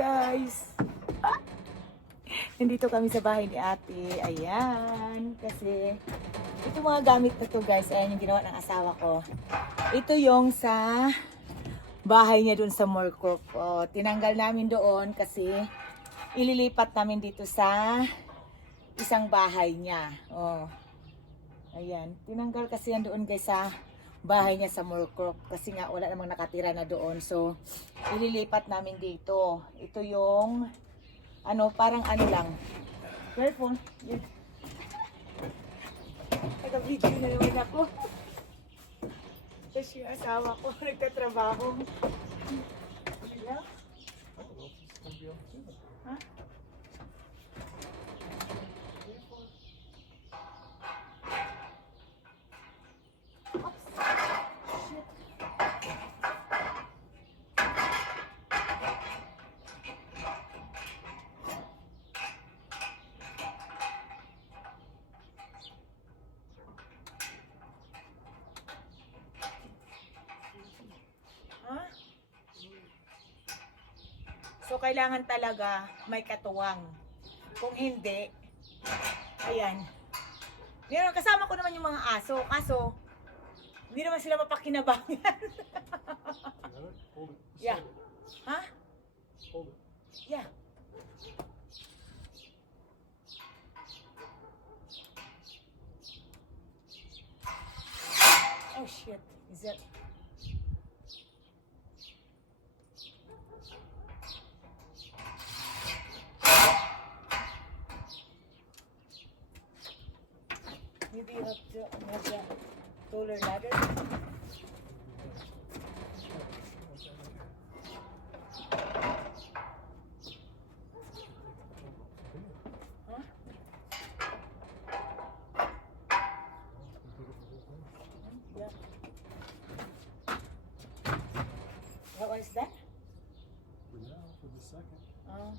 guys. Nandito kami sa bahay ni ate. Ayan. Kasi ito mga gamit na to guys. Ayan yung ginawa ng asawa ko. Ito yung sa bahay niya dun sa Moorcock. O, tinanggal namin doon kasi ililipat namin dito sa isang bahay niya. O, ayan. Tinanggal kasi yan doon guys sa bahay niya sa Moorcock. Kasi nga wala namang nakatira na doon. So, ililipat namin dito. Ito yung parang lang. Careful. Yes. Naka-video na naman ako. Kasi yung asawa ko nagtatrabaho. Hello? Ha? So, kailangan talaga may katuwang. Kung hindi, ayan. Meron, kasama ko naman yung mga aso. Kaso, hindi naman sila mapakinabangan. Yeah. Ha? Hold it. Yeah. Oh shit. Is that... Maybe you have to have a taller ladder. Huh? Yeah. What was that? For now, for the second. Oh.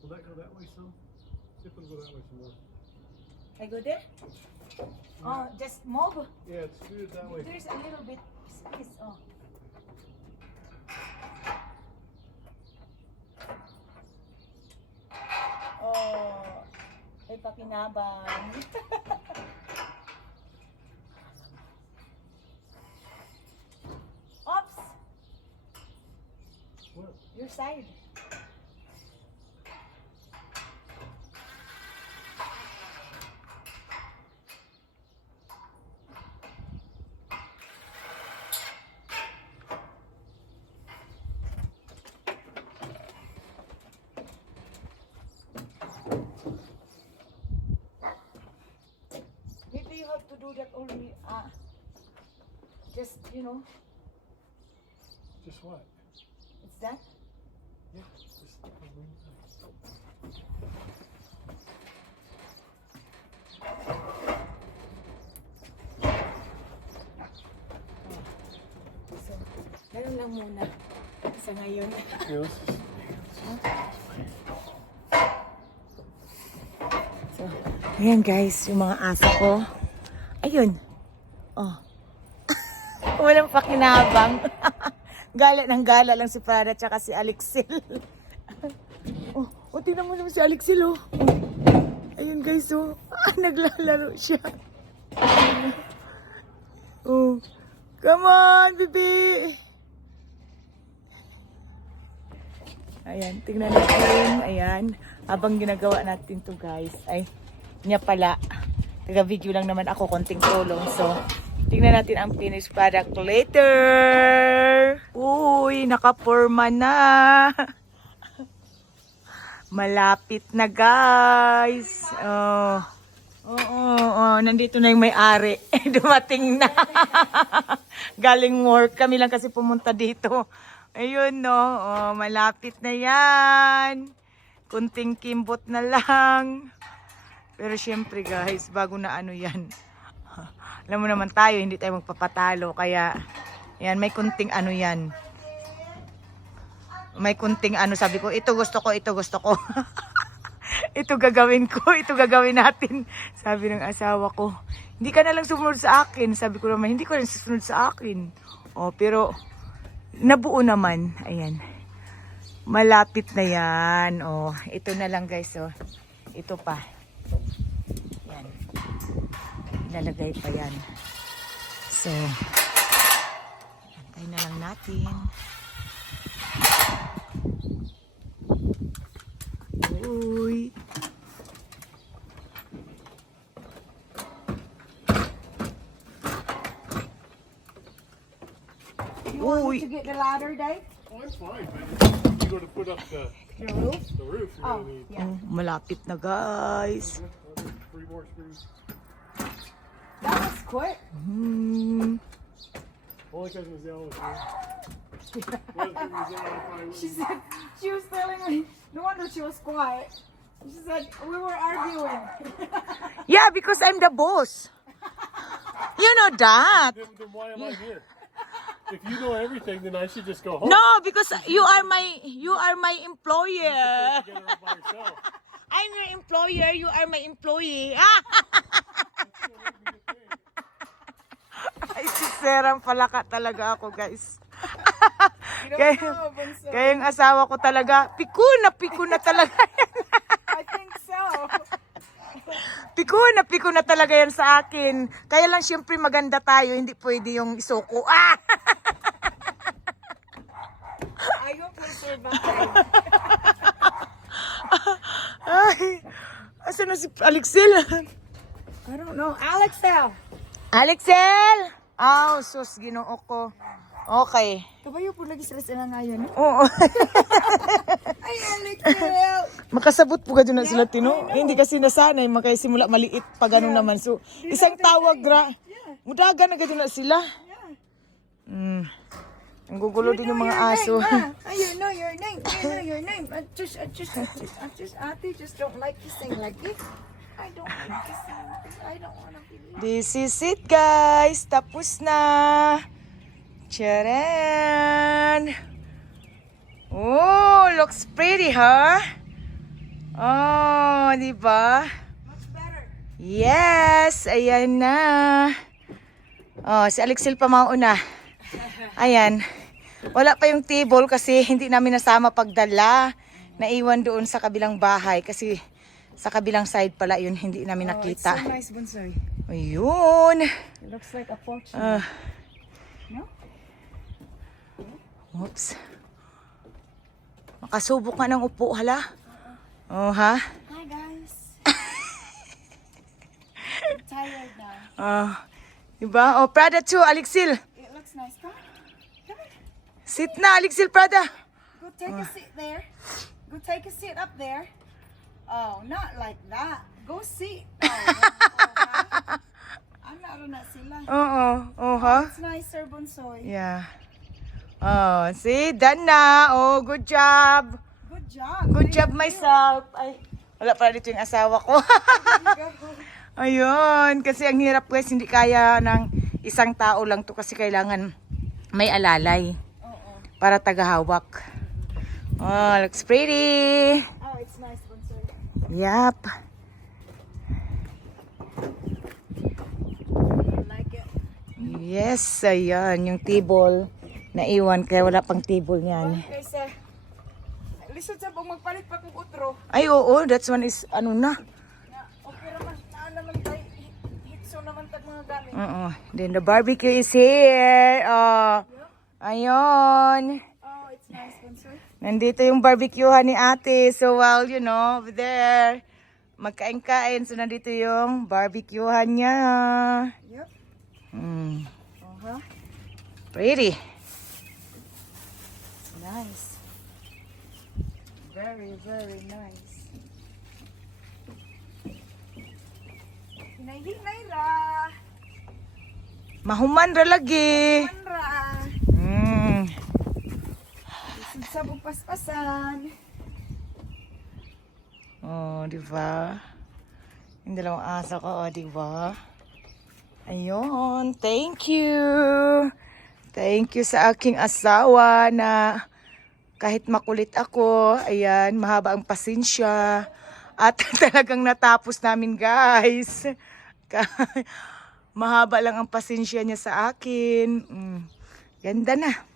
Will that go that way some? See if it'll go that way some more. I go there? Oh, just move. Yeah, it's scooted that way. There's a little bit space. Oh. Oh, ay pakinabang. Oops, What? your side. Maybe you have to do that only, just, Just what? it's that. Yeah, just the green thing. So, ganun lang muna sa ngayon. Yeah, let's just. So, ayan guys, yung mga aso ko. Ayun. Oh. Walang pakinabang. Gala ng gala lang si Prada tsaka si Alexil. Oh, tingnan mo naman si Alexil, oh. Ayun guys, oh. Naglalaro siya. Oh. Come on, baby. Ayan, tingnan natin. Ayan. Habang ginagawa natin to guys. Ay, niya pala. Taga-video lang naman ako, konting tulong. So, tingnan natin ang finished product later. Uy, nakaporma na. Malapit na guys. Nandito na yung may-ari. Dumating na. Galing work. Kami lang kasi pumunta dito. Ayun, no. Oh, malapit na yan. Kunting kimbot na lang. Pero syempre guys, bago na yan. Alam mo naman tayo, hindi tayo magpapatalo. Kaya Yan, may kunting ano yan. May kunting ano, sabi ko, ito gusto ko, ito gusto ko. Ito gagawin ko, ito gagawin natin. Sabi ng asawa ko, hindi ka na lang sumunod sa akin. Sabi ko naman, hindi ko rin susunod sa akin. Oh, pero nabuo naman. Ayan. Malapit na yan. Oh, ito na lang guys. Oh. Ito pa. Yan. Ilalagay pa yan. So, antay na lang natin. Uy. You want me to get the ladder, Dave? Oh, I'm fine, but if you go to put up the roof? roof, you're Oh, gonna need yeah. Oh, malapit na guys. 3 more screws. That was quick. Hmm. Only because Mazel was here. Wasn't Mazel if I She was. said, she was telling me, no wonder she was quiet. She said, we were arguing. Yeah, because I'm the boss. You know that. Then why am I here? If you know everything, then I should just go home. No, because you are my employer. Together all by yourself. I'm your employer, you are my employee. Ay, si Serang palaka talaga ako, guys. kaya, kaya yung asawa ko talaga, piku na talaga yan. I think so. Piku na talaga yan sa akin. Kaya lang syempre maganda tayo, hindi pwede yung isuko. I hope we survive. Ay, asa na si Alexel? I don't know. Alexel! Alexel! Aw, sus, ginoo ko. Okay. Kabayo po lagi sila sila ngayon. Oo. Ay, Alexel! Makasabot po ka dyan na sila, Tino. Hindi kasi nasanay, makaisimula maliit pa gano'n naman. So, isang tawag ra. Mudaga na gano'n na sila. Mm. Ang gugulo din yung mga aso. You know your name. You know your name. I just, Ate just don't like to sing like this. I don't like to sing because I don't want to be. This is it, guys. Tapos na. Charan. Oh, looks pretty, huh? Oh, di ba? Much better. Yes, ayan na. Oh, si Alexel pa mauna. Ayan. Wala pa yung table kasi hindi namin nasama pagdala. Naiwan doon sa kabilang bahay kasi sa kabilang side pala yun, hindi namin nakita. So nice, Bonsai. Ayun. It looks like a fortune. No? Oops. Makasubok nga ng upo, hala. Oh, ha? Hi, guys. I'm tired now. Oh, diba? Oh, Prada too, Alexil. It looks nice. Come on. Come on. Sit na, Alexil Prada. Go take a seat there. Go take a seat up there. Oh, not like that. Go sit. I'm not on that sila. Oo, oh, ha? It's nice, Sir Bonsoy. Yeah. Oh, see, done na. Oh, good job. Good job. Good job myself. Ay, wala pala dito yung asawa ko. Ayun, kasi ang hirap guys, hindi kaya ng isang tao lang to kasi kailangan may alalay para tagahawak. Oh, looks pretty. Oh, it's nice, Bonsoy. Yep. I like it. Yes, ayan, yung table. Naiwan, kaya wala pang table niyan. Okay, sir. Lisod sa pag magpalit pa kong utro. Ay, oo, that's one is, ano na. Okay naman, naan naman tayo. Hitso naman tag mga gamit. Then the barbecue is here. Oh, ayun. Oh, it's nice, Bonsoy. Nandito yung barbecuehan ni ate. So, well, you know, over there. Magkain-kain. So, nandito yung barbecuehan niya. Yep. Mm, Uh-huh. pretty. Nice. Very, very nice. Hinay-hinay ra. Mahuman ra lagi. Manra. Mm. Lisod sa bugpas-pasan. Oh, di ba? Yung dalawang aso ko, oh, di ba? Ayun, thank you. Thank you sa aking asawa na kahit makulit ako, ayan, mahaba ang pasensya. At talagang natapos namin, guys. Mahaba lang ang pasensya niya sa akin. Ganda na.